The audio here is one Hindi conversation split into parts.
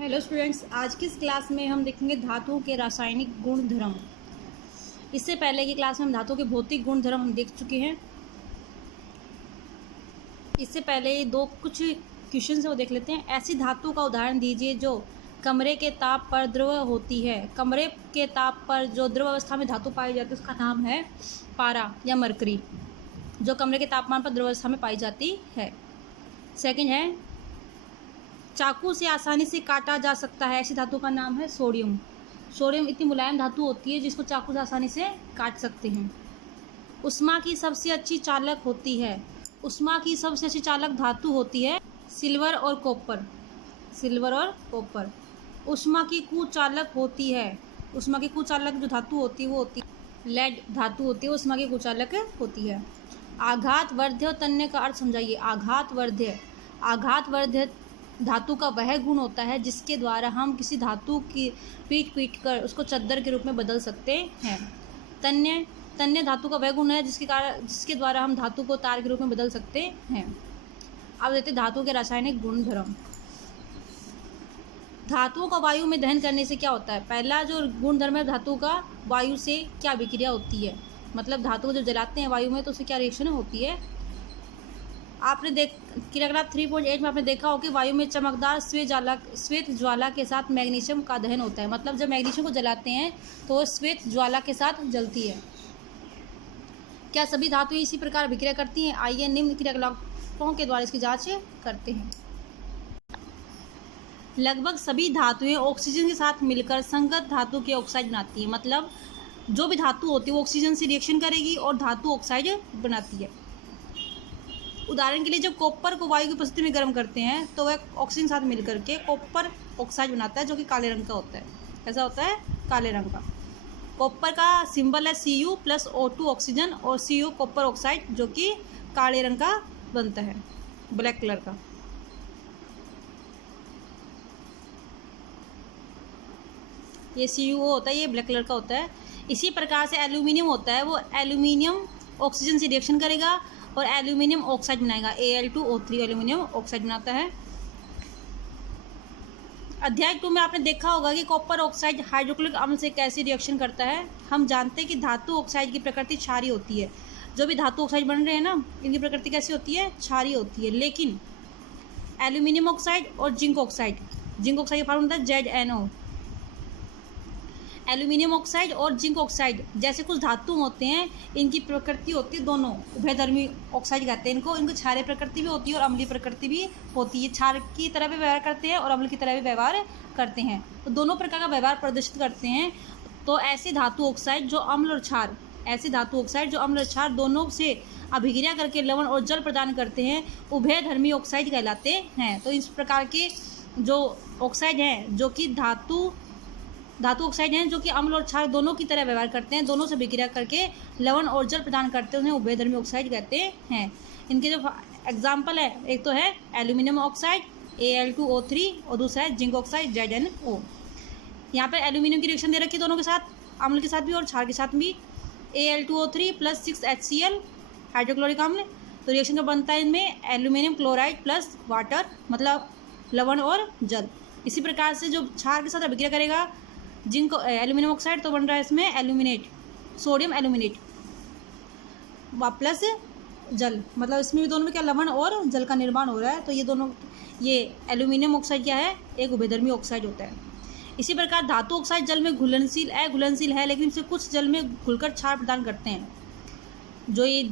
हेलो स्टूडेंट्स, आज की इस क्लास में हम देखेंगे धातुओं के रासायनिक गुणधर्म। इससे पहले की क्लास में हम धातुओं के भौतिक गुणधर्म हम देख चुके हैं। इससे पहले कुछ क्वेश्चन है वो देख लेते हैं। ऐसी धातु का उदाहरण दीजिए जो कमरे के ताप पर द्रव होती है। कमरे के ताप पर जो द्रव अवस्था में धातु पाई जाती है उसका नाम है पारा या मरकरी, जो कमरे के तापमान पर द्रव अवस्था में पाई जाती है। सेकंड है चाकू से आसानी से काटा जा सकता है। ऐसी धातु का नाम है सोडियम। सोडियम इतनी मुलायम धातु होती है जिसको चाकू से आसानी से काट सकते हैं। उष्मा की सबसे अच्छी चालक होती है। उष्मा की सबसे अच्छी चालक धातु होती है सिल्वर और कॉपर। सिल्वर और कॉपर। उष्मा की कुचालक होती है। उष्मा की कुचालक जो धातु होती है वो होती है लेड धातु होती है, उष्मा की कुचालक होती है। आघातवर्ध्य और तन्य का अर्थ समझाइए। आघातवर्ध्य धातु का वह गुण होता है जिसके द्वारा हम किसी धातु की पीट कर उसको चद्दर के रूप में बदल सकते हैं। तन्य धातु का वह गुण है जिसके द्वारा हम धातु को तार के रूप में बदल सकते हैं। अब देखते हैं धातु के रासायनिक गुणधर्म। धातुओं का वायु में दहन करने से क्या होता है। पहला जो गुणधर्म है धातु का, वायु से क्या विक्रिया होती है, मतलब धातु को जब जलाते हैं वायु में तो उससे क्या रिएक्शन होती है। आपने पैराग्राफ 3.8 में आपने देखा हो कि वायु में चमकदार श्वेत ज्वाला के साथ मैग्नीशियम का दहन होता है। मतलब जब मैग्नीशियम को जलाते हैं तो वो श्वेत ज्वाला के साथ जलती है। क्या सभी धातुएं इसी प्रकार विक्रिया करती हैं। आइए निम्न क्रियाकलापों के द्वारा इसकी जांच करते हैं। लगभग सभी धातुएं ऑक्सीजन के साथ मिलकर संगत धातु के ऑक्साइड बनाती है। मतलब जो भी धातु होती है वो ऑक्सीजन से रिएक्शन करेगी और धातु ऑक्साइड बनाती है। उदाहरण के लिए जब कॉपर को वायु की उपस्थिति में गर्म करते हैं तो वह ऑक्सीजन के साथ मिलकर के कॉपर ऑक्साइड बनाता है जो कि काले रंग का होता है। कैसा होता है, काले रंग का। कॉपर का सिंबल है Cu प्लस O2 ऑक्सीजन और Co कॉपर ऑक्साइड जो कि काले रंग का बनता है, ब्लैक कलर का। ये Cu होता है, ये ब्लैक कलर का होता है। इसी प्रकार से एल्यूमिनियम होता है, वो एल्यूमिनियम ऑक्सीजन से रिएक्शन करेगा और एल्यूमिनियम ऑक्साइड बनाएगा। Al2O3 एल्यूमिनियम ऑक्साइड बनाता है। अध्याय 2 में आपने देखा होगा कि कॉपर ऑक्साइड हाइड्रोक्लोरिक अम्ल से कैसी रिएक्शन करता है। हम जानते हैं कि धातु ऑक्साइड की प्रकृति क्षारीय होती है। जो भी धातु ऑक्साइड बन रहे हैं ना, इनकी प्रकृति कैसी होती है, क्षारीय होती है। लेकिन एल्यूमिनियम ऑक्साइड और जिंक ऑक्साइड का फॉर्मूला होता है ZnO। एल्यूमिनियम ऑक्साइड और जिंक ऑक्साइड जैसे कुछ धातु होते हैं, इनकी प्रकृति होती है दोनों उभयधर्मी ऑक्साइड कहते हैं इनको। इनको क्षारीय प्रकृति भी होती है और अम्लीय प्रकृति भी होती है। क्षार की तरह भी व्यवहार करते हैं और अम्ल की तरह भी व्यवहार करते हैं, तो दोनों प्रकार का व्यवहार प्रदर्शित करते हैं। तो ऐसे धातु ऑक्साइड जो अम्ल और क्षार दोनों से अभिक्रिया करके लवण और जल प्रदान करते हैं उभयधर्मी ऑक्साइड कहलाते हैं। तो इस प्रकार के जो ऑक्साइड हैं जो कि धातु ऑक्साइड हैं जो कि अम्ल और क्षार दोनों की तरह व्यवहार करते हैं, दोनों से विक्रिया करके लवण और जल प्रदान करते हैं, उन्हें उभयधर्मी ऑक्साइड कहते हैं। इनके जो एग्जाम्पल है, एक तो है एल्यूमिनियम ऑक्साइड Al2O3 और दूसरा है जिंक ऑक्साइड ZnO। यहाँ पर एल्यूमिनियम की रिएक्शन दे रखी है दोनों के साथ, अम्ल के साथ भी और क्षार के साथ भी। Al2O3 प्लस 6HCl हाइड्रोक्लोरिक अम्ल। तो रिएक्शन का बनता है इनमें एल्यूमिनियम क्लोराइड प्लस वाटर, मतलब लवण और जल। इसी प्रकार से जो क्षार के साथ अभिक्रिया करेगा जिंक एल्यूमिनियम ऑक्साइड तो बन रहा है इसमें एल्यूमिनेट, सोडियम एल्यूमिनेट प्लस जल। मतलब इसमें भी दोनों में क्या लवण और जल का निर्माण हो रहा है। तो ये एल्यूमिनियम ऑक्साइड क्या है, एक उभयधर्मी ऑक्साइड होता है। इसी प्रकार धातु ऑक्साइड जल में घुलनशील है, लेकिन इसे कुछ जल में घुलकर क्षार प्रदान करते हैं। जो ये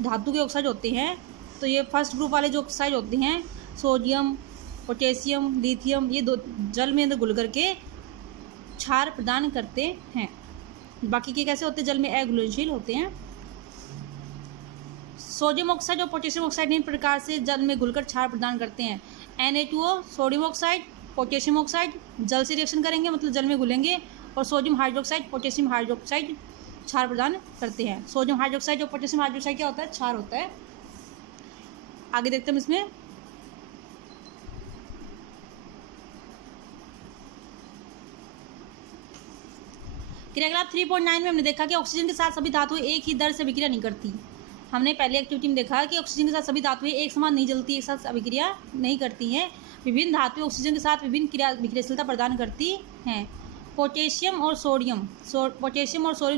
धातु के ऑक्साइड होते हैं तो ये फर्स्ट ग्रुप वाले जो ऑक्साइड होते हैं सोडियम, पोटेशियम, लिथियम, ये दो जल में घुल करके क्षार प्रदान करते हैं। बाकी के कैसे होते हैं, जल में अघुलनशील होते हैं। सोडियम ऑक्साइड और पोटेशियम ऑक्साइड इन प्रकार से जल में घुलकर क्षार प्रदान करते हैं। Na2O sodium oxide, potassium oxide जल से रिएक्शन करेंगे, मतलब जल में घुलेंगे, और सोडियम हाइड्रोक्साइड, पोटेशियम हाइड्रोक्साइड क्षार प्रदान करते हैं। सोडियम हाइड्रोक्साइड और पोटेशियम हाइड्रोक्साइड क्या होता है, क्षार होता है। आगे देखते हैं इसमें। क्रियाकलाप 3.9 में हमने देखा कि ऑक्सीजन के साथ सभी धातुएं एक ही दर से अभिक्रिया नहीं करती। हमने पहले एक्टिविटी में देखा कि ऑक्सीजन के साथ सभी धातुएं एक समान नहीं जलती, एक साथ अभिक्रिया नहीं करती हैं। विभिन्न धातुएं ऑक्सीजन के साथ विभिन्न विक्रियाशीलता प्रदान करती हैं। पोटेशियम और सोडियम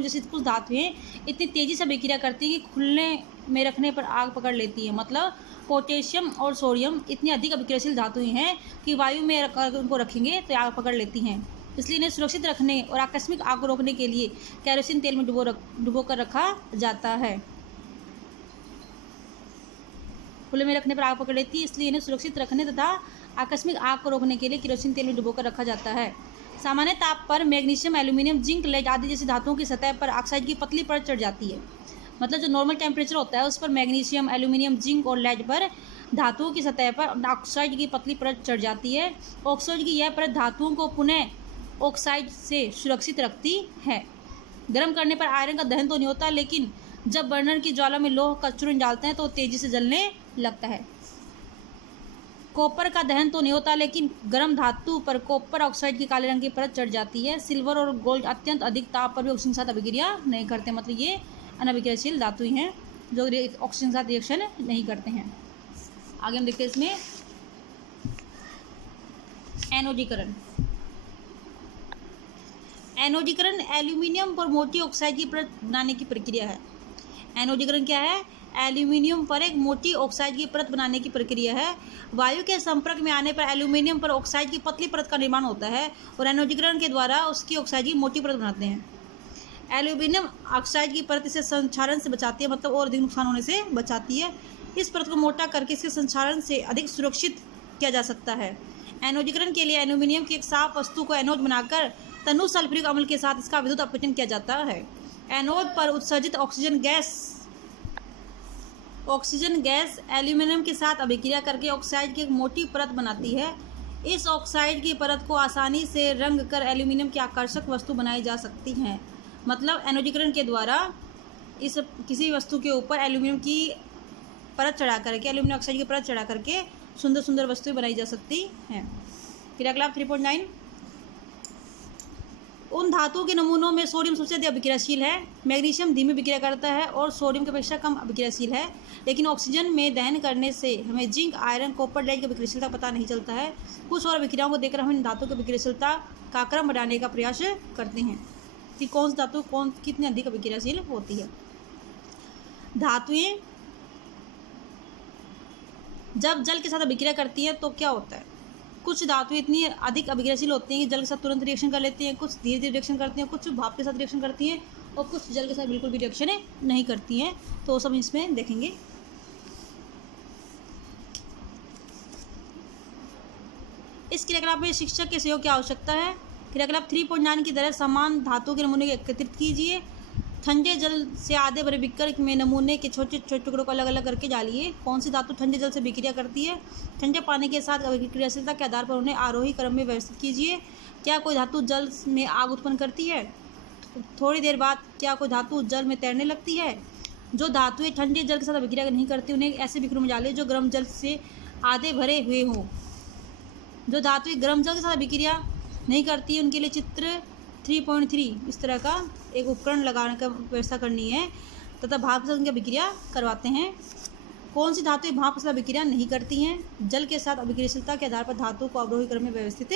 जैसी कुछ धातुएं इतनी तेज़ी से विक्रिया करती हैं कि खुलने में रखने पर आग पकड़ लेती है। मतलब पोटेशियम और सोडियम इतनी अधिक अभिक्रियाशील धातुएं हैं कि वायु में अगर उनको रखेंगे तो आग पकड़ लेती हैं। इसलिए इन्हें सुरक्षित रखने और आकस्मिक आग को रोकने के लिए केरोसिन तेल में डुबो कर रखा जाता है। खुले में रखने पर आग पकड़ लेती है, इसलिए इन्हें सुरक्षित रखने तथा आकस्मिक आग को रोकने के लिए केरोसिन तेल में डुबो कर रखा जाता है। सामान्य ताप पर मैग्नीशियम, एल्यूमिनियम, जिंक, लेड आदि जैसी धातुओं की सतह पर ऑक्साइड की पतली परत चढ़ जाती है। मतलब जो नॉर्मल टेम्परेचर होता है उस पर मैग्नीशियम, एल्यूमिनियम, जिंक और लेड पर धातुओं की सतह पर ऑक्साइड की पतली परत चढ़ जाती है। ऑक्साइड की यह परत धातुओं को पुनः ऑक्साइड से सुरक्षित रखती है। गर्म करने पर आयरन का दहन तो नहीं होता, लेकिन जब बर्नर की ज्वाला में लोह का चूर्ण डालते हैं तो तेजी से जलने लगता है। कॉपर का दहन तो नहीं होता, लेकिन गर्म धातु पर कॉपर ऑक्साइड की काले रंग की परत चढ़ जाती है। सिल्वर और गोल्ड अत्यंत अधिक ताप पर भी ऑक्सीजन के साथ अभिक्रिया नहीं करते। मतलब ये अनअभिक्रियाशील धातुएं हैं जो ऑक्सीजन के साथ रिएक्शन नहीं करते हैं। आगे हम देखते हैं इसमें एनोडीकरण। एनोडीकरण एल्यूमिनियम पर मोटी ऑक्साइड की परत बनाने की प्रक्रिया है। एनोडीकरण क्या है? एल्यूमिनियम पर एक मोटी ऑक्साइड की परत बनाने की प्रक्रिया है। वायु के संपर्क में आने पर एल्यूमिनियम पर ऑक्साइड की पतली परत का निर्माण होता है और एनोडीकरण के द्वारा उसकी ऑक्साइड की मोटी परत बनाते हैं। एल्यूमिनियम ऑक्साइड की परत इसे संक्षारण से बचाती है, मतलब और अधिक नुकसान होने से बचाती है। इस परत को मोटा करके इसके संक्षारण से अधिक सुरक्षित किया जा सकता है। एनोडीकरण के लिए एल्यूमिनियम की एक साफ वस्तु को एनोड बनाकर तनु सल्फ्यूरिक अम्ल के साथ इसका विद्युत अपचन किया जाता है। एनोड पर उत्सर्जित ऑक्सीजन गैस एल्यूमिनियम के साथ अभिक्रिया करके ऑक्साइड की एक मोटी परत बनाती है। इस ऑक्साइड की परत को आसानी से रंग कर एल्यूमिनियम की आकर्षक वस्तु बनाई जा सकती है। मतलब एनोडीकरण के द्वारा इस किसी वस्तु के ऊपर एल्यूमिनियम की परत चढ़ा करके, एल्यूमिनियम ऑक्साइड की परत चढ़ा करके सुंदर सुंदर वस्तुएं बनाई जा सकती हैं। क्रियाकलाप 3.9। उन धातुओं के नमूनों में सोडियम सबसे अधिक अभिक्रियाशील है। मैग्नीशियम धीमी विक्रिया करता है और सोडियम की अपेक्षा कम अभिक्रियाशील है, लेकिन ऑक्सीजन में दहन करने से हमें जिंक, आयरन, कॉपर, लेड की अभिक्रियाशीलता पता नहीं चलता है। कुछ और अभिक्रियाओं को देखकर हम इन धातुओं की अभिक्रियाशीलता का क्रम बढ़ाने का प्रयास करते हैं कि कौन सी धातु कितनी अधिक अभिक्रियाशील होती है। धातुएं जब जल के साथ अभिक्रिया करती हैं तो क्या होता है? कुछ धातुएं इतनी अधिक अभिक्रियाशील होती हैं कि जल के साथ तुरंत रिएक्शन कर लेती हैं, कुछ धीरे धीरे रिएक्शन करती हैं, कुछ भाप के साथ रिएक्शन करती हैं और कुछ जल के साथ बिल्कुल भी रिएक्शन नहीं करती हैं। तो वो सब इसमें देखेंगे। इस क्रियाकलाप में शिक्षक के सहयोग की आवश्यकता है। क्रियाकलाप 3.9 की तरह समान धातुओं के नमूने एकत्रित कीजिए। ठंडे जल से आधे भरे बिक्कर में नमूने के छोटे छोटे टुकड़ों को अलग अलग करके डालिए। कौन सी धातु ठंडे जल से विक्रिया करती है? ठंडे पानी के साथ क्रियाशीलता के आधार पर उन्हें आरोही क्रम में व्यवस्थित कीजिए। क्या कोई धातु जल में आग उत्पन्न करती है? थोड़ी देर बाद क्या कोई धातु जल में तैरने लगती है? जो धातुएं ठंडे जल के साथ अभिक्रिया नहीं करती उन्हें ऐसे बिक्रों में डालिए जो गर्म जल से आधे भरे हुए हों। जो धातुएं गर्म जल के साथ अभिक्रिया नहीं करती उनके लिए चित्र 3.3 इस तरह का एक उपकरण लगाने का व्यवस्था करनी है तथा भाप के साथ उनकी अभिक्रिया करवाते हैं। कौन सी धातुएं भाप के साथ अभिक्रिया नहीं करती हैं? जल के साथ अभिक्रियाशीलता के आधार पर धातु को अवरोही क्रम में व्यवस्थित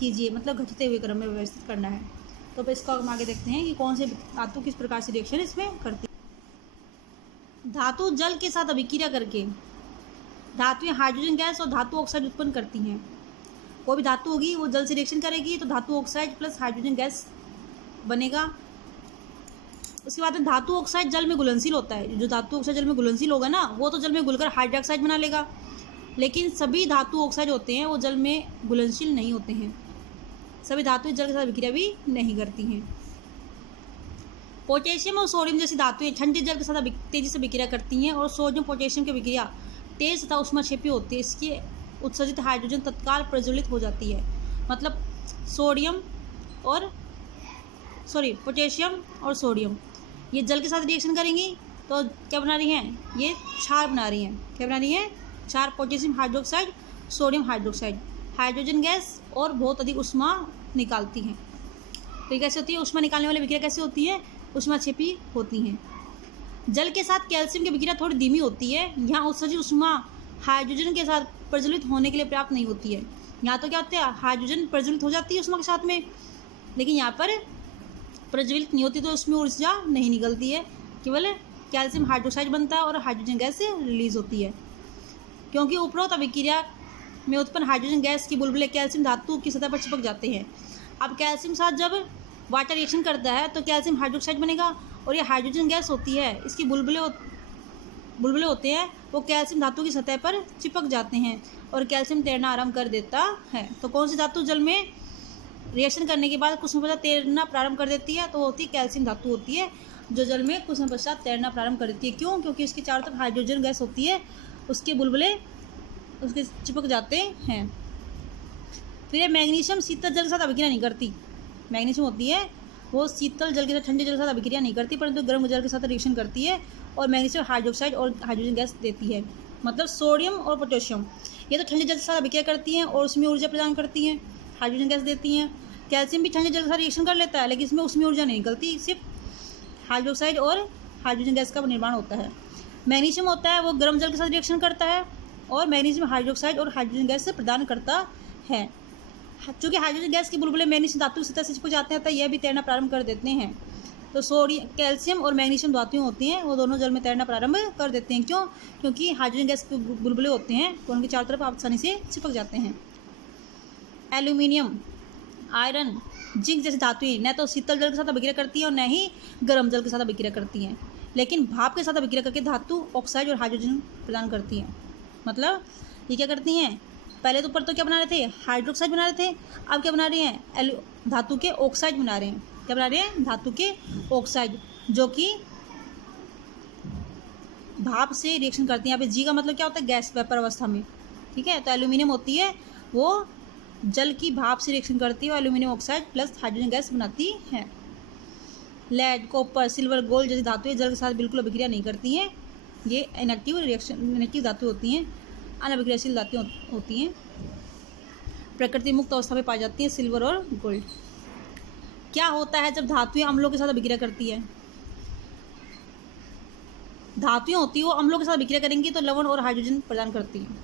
कीजिए, मतलब घटते हुए क्रम में व्यवस्थित करना है। तो इसको हम आगे देखते हैं कि कौन से धातु किस प्रकार से रिएक्शन इसमें करती है। धातु जल के साथ अभिक्रिया करके धातुएं हाइड्रोजन गैस और धातु ऑक्साइड उत्पन्न करती हैं। कोई भी धातु होगी वो जल से रिएक्शन करेगी तो धातु ऑक्साइड प्लस हाइड्रोजन गैस बनेगा। उसके बाद धातु ऑक्साइड जल में घुलनशील होता है। जो धातु ऑक्साइड जल में घुलनशील होगा ना वो तो जल में घुलकर हाइड्रोक्साइड बना लेगा, लेकिन सभी धातु ऑक्साइड होते हैं वो जल में घुलनशील नहीं होते हैं। सभी धातुएं जल के साथ विक्रिया भी नहीं करती हैं। पोटेशियम और सोडियम जैसी धातुएं ठंडे जल के साथ तेजी से विक्रिया करती हैं और सोडियम पोटेशियम की विक्रिया तेज तथा उष्माक्षेपी होती है। इसकी उत्सर्जित हाइड्रोजन तत्काल प्रज्वलित हो जाती है। मतलब पोटेशियम और सोडियम ये जल के साथ रिएक्शन करेंगी तो क्या बना रही हैं? ये क्षार बना रही हैं। क्या बना रही हैं? क्षार। Potassium hydroxide, sodium hydroxide hydrogen gas और बहुत अधिक उष्मा निकालती हैं। तो ये कैसे होती है? उष्मा निकालने वाली विक्रिया कैसे होती है? उष्माक्षेपी होती हैं। जल के साथ कैल्शियम की विक्रिया थोड़ी धीमी होती है। यहाँ उत्सर्जित उष्मा हाइड्रोजन के साथ प्रज्वलित होने के लिए पर्याप्त नहीं होती है। यहाँ तो क्या होता है, हाइड्रोजन प्रज्वलित हो जाती है उष्मा के साथ में, लेकिन यहाँ पर प्रज्वलित नहीं होती तो उसमें ऊर्जा नहीं निकलती है, केवल कैल्शियम हाइड्रोक्साइड बनता है और हाइड्रोजन गैस रिलीज होती है। क्योंकि उपरोक्त अभिक्रिया में उत्पन्न हाइड्रोजन गैस की बुलबुले कैल्शियम धातु की सतह पर चिपक जाते हैं। अब कैल्शियम साथ जब वाटर रिएक्शन करता है तो कैल्शियम हाइड्रोक्साइड बनेगा, और ये हाइड्रोजन गैस होती है, इसकी बुलबुले होते हैं, वो कैल्शियम धातु की सतह पर चिपक जाते हैं और कैल्शियम तैरना आरंभ कर देता है। तो कौन सी धातु जल में रिएक्शन करने के बाद कुछ समय पश्चात तैरना प्रारंभ कर देती है, तो होती है कैल्शियम धातु होती है, जो जल में कुछ समय पश्चात तैरना प्रारंभ कर देती है। क्यों? क्योंकि इसके चारों तरफ हाइड्रोजन गैस होती है, उसके बुलबुले उसके चिपक जाते हैं। फिर मैग्नीशियम शीतल जल के साथ अभिक्रिया नहीं करती। मैग्नीशियम होती है वो शीतल जल के साथ, ठंडे जल के साथ अभिक्रिया नहीं करती, परंतु गर्म जल के साथ रिएक्शन करती है और मैग्नीशियम हाइड्रोक्साइड और हाइड्रोजन गैस देती है। मतलब सोडियम और पोटेशियम ये तो ठंडे जल के साथ अभिक्रिया करती हैं और उसमें ऊर्जा प्रदान करती हैं, हाइड्रोजन गैस देती हैं। कैल्शियम भी ठंडे जल के साथ रिएक्शन कर लेता है, लेकिन इसमें उसमें ऊर्जा नहीं निकलती, सिर्फ हाइड्रोक्साइड और हाइड्रोजन गैस का निर्माण होता है। मैग्नीशियम होता है वो गर्म जल के साथ रिएक्शन करता है और मैग्नीशियम हाइड्रोक्साइड और हाइड्रोजन गैस से प्रदान करता है। चूँकि हाइड्रोजन गैस के बुलबुले मैग्नीशियम धातु की सतह से चिपक जाते हैं, तो यह भी तैरना प्रारंभ कर देते हैं। तो सोडियम कैल्शियम और मैग्नीशियम धातुएं होती हैं, वो दोनों जल में तैरना प्रारंभ कर देते हैं। क्यों? क्योंकि हाइड्रोजन गैस के बुलबुले होते हैं तो उनके चारों तरफ आसानी से चिपक जाते हैं। एल्यूमिनियम, आयरन, जिंक जैसी धातुएं न तो शीतल जल के साथ अभिक्रिया करती हैं और न ही गर्म जल के साथ अभिक्रिया करती हैं, लेकिन भाप के साथ अभिक्रिया करके धातु ऑक्साइड और हाइड्रोजन प्रदान करती हैं। मतलब ये क्या करती हैं, पहले तो ऊपर तो क्या बना रहे थे, हाइड्रोक्साइड बना रहे थे, अब क्या बना रहे हैं, धातु के ऑक्साइड बना रहे हैं। क्या बना रहे हैं, धातु के ऑक्साइड, जो कि भाप से रिएक्शन करती हैं। यहाँ पे जी का मतलब क्या होता है, गैस वेपर अवस्था में। ठीक है, तो एल्यूमिनियम होती है वो जल की भाप से रिएक्शन करती है और aluminium oxide plus hydrogen gas बनाती है। लेड, कॉपर, सिल्वर, गोल्ड जैसी धातुएं जल के साथ बिल्कुल अभिक्रिया नहीं करती हैं, ये इनएक्टिव धातु होती हैं, अनअभिक्रियाशील धातुएं होती हैं, प्रकृति मुक्त अवस्था में पाई जाती हैं, सिल्वर और गोल्ड। क्या होता है जब धातुएं अम्लों के साथ अभिक्रिया करती है, धातुएं होती है वो अम्लों के साथ अभिक्रिया करेंगी तो लवण और हाइड्रोजन प्रदान करती हैं।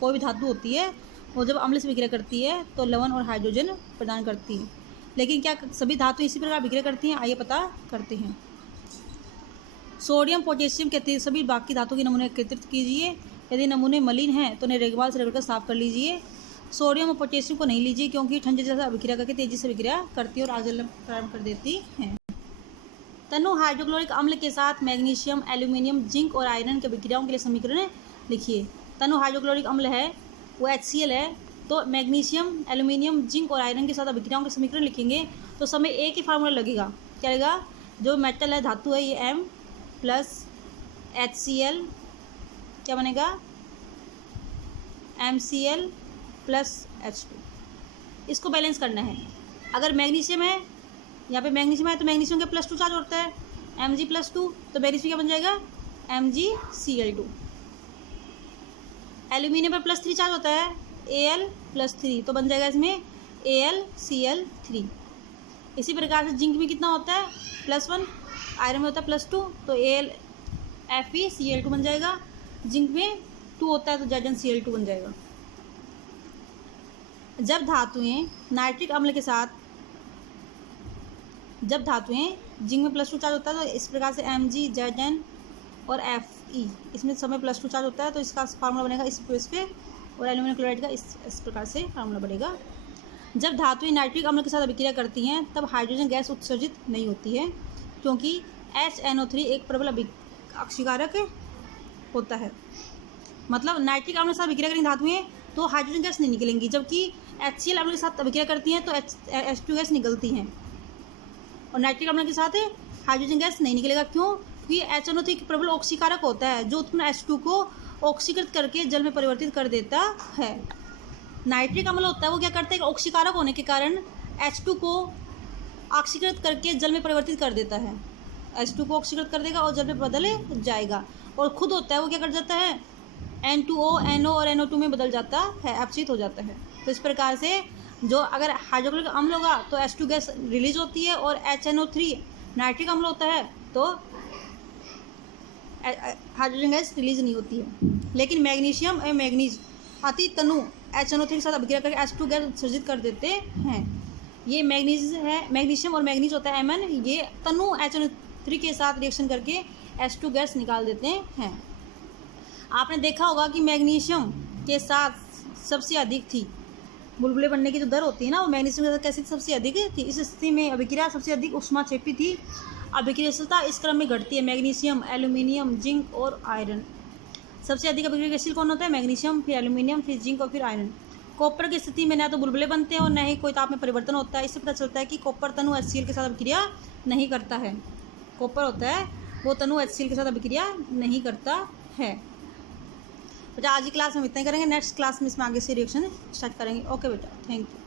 कोई भी धातु होती है वो जब अम्ल से अभिक्रिया करती है तो लवण और हाइड्रोजन प्रदान करती है। लेकिन क्या सभी धातुएं इसी प्रकार अभिक्रिया करती हैं, आइए पता करते हैं। सोडियम, पोटेशियम के अतिरिक्त सभी बाकी धातुओं के नमूने एकत्रित कीजिए। यदि नमूने मलिन हैं तो उन्हें रेगमाल से रगड़कर साफ कर लीजिए। सोडियम और पोटेशियम को नहीं लीजिए क्योंकि ठंडे जल से अभिक्रिया करके तेजी से अभिक्रिया करती है और आग जलना प्रारंभ कर देती है। तनु हाइड्रोक्लोरिक अम्ल के साथ मैग्नीशियम, एल्यूमिनियम, जिंक और आयरन की अभिक्रियाओं के लिए समीकरण लिखिए। तनु हाइड्रोक्लोरिक अम्ल है वो HCl है, तो मैग्नीशियम, एल्यूमिनियम, जिंक और आयरन के साथ अभिक्रियाओं के समीकरण लिखेंगे तो समय एक ही फार्मूला लगेगा। क्या लगेगा, जो मेटल है, धातु है, ये M प्लस HCl क्या बनेगा, MCl प्लस H2। इसको बैलेंस करना है। अगर मैग्नीशियम है, यहाँ पे मैग्नीशियम है तो मैग्नीशियम के +2 चार्ज होता है, Mg+2, तो मैग्नीशियम क्या बन जाएगा, MgCl2। एल्यूमिनियम पर +3 चार्ज होता है, Al+3, तो बन जाएगा इसमें AlCl3। इसी प्रकार से जिंक में कितना होता है, +1, आयरन में होता है +2, तो AlFeCl2 बन जाएगा। जिंक में 2 होता है तो ZnCl2 बन जाएगा। जब धातुएं नाइट्रिक अम्ल के साथ, जब धातुएं जिंक में +2 चार्ज होता है तो इस प्रकार से Mg, Zn और Fe, इसमें समय +2 चार्ज होता है तो इसका फार्मूला बनेगा इस पे, और एल्यूमिनियम क्लोराइड का इस प्रकार से फार्मूला बनेगा। जब धातुएं नाइट्रिक अम्ल के साथ अभिक्रिया करती हैं तब हाइड्रोजन गैस उत्सर्जित नहीं होती है क्योंकि HNO3 एक प्रबल अक्षीकारक होता है। मतलब नाइट्रिक अम्ल के साथ अभिक्रिया करेंगी धातुएं तो हाइड्रोजन गैस नहीं निकलेंगी, जबकि HCl अम्ल के साथ अभिक्रिया करती हैं तो H2 गैस निकलती हैं, और नाइट्रिक अम्ल के साथ हाइड्रोजन गैस नहीं निकलेगा। क्यों? क्योंकि HNO3 एक प्रबल ऑक्सीकारक होता है जो उत्पन्न H2 को ऑक्सीकृत करके जल में परिवर्तित कर देता है। नाइट्रिक अम्ल होता है वो क्या करता है, ऑक्सीकारक होने के कारण H2 को ऑक्सीकृत करके जल में परिवर्तित कर देता है, H2 को ऑक्सीकृत कर देगा और जल में बदल जाएगा। और खुद होता है वो क्या कर जाता है, N2O, NO और NO2 में बदल जाता है, अपचित हो जाता है। तो इस प्रकार से जो अगर हाइड्रोक्लोरिक अम्ल होगा तो H2 गैस रिलीज होती है, और HNO3 नाइट्रिक अम्ल होता है तो हाइड्रोजन गैस रिलीज नहीं होती है। लेकिन मैग्नीशियम और मैग्नीज अति तनु HNO3 के साथ अभिक्रिया करके H2 गैस उत्सर्जित कर देते हैं। ये मैग्नीशियम और मैग्नीज होता है Mn, ये तनु HNO3 के साथ रिएक्शन करके H2 गैस निकाल देते हैं। आपने देखा होगा कि मैग्नीशियम के साथ सबसे अधिक थी बुलबुले बनने की जो दर होती है ना, वो मैग्नीशियम के साथ कैसे सबसे अधिक थी। इस स्थिति में अभिक्रिया सबसे अधिक उष्माक्षेपी थी। अभिक्रियाशीलता इस क्रम में घटती है, मैग्नीशियम, एल्यूमिनियम, जिंक और आयरन। सबसे अधिक अभिक्रियाशील कौन होता है? मैग्नीशियम, फिर एल्यूमिनियम, फिर जिंक और फिर आयरन। कॉपर की स्थिति में न तो बुलबुले बनते हैं और न ही कोई ताप में परिवर्तन होता है। इससे पता चलता है कि कॉपर तनु HCl के साथ अभिक्रिया नहीं करता है। कॉपर होता है वो तनु HCl के साथ अभिक्रिया नहीं करता है। बेटा आज की क्लास में इतना ही करेंगे, नेक्स्ट क्लास में इसमें आगे से रिएक्शन स्टार्ट करेंगे। ओके बेटा, थैंक यू।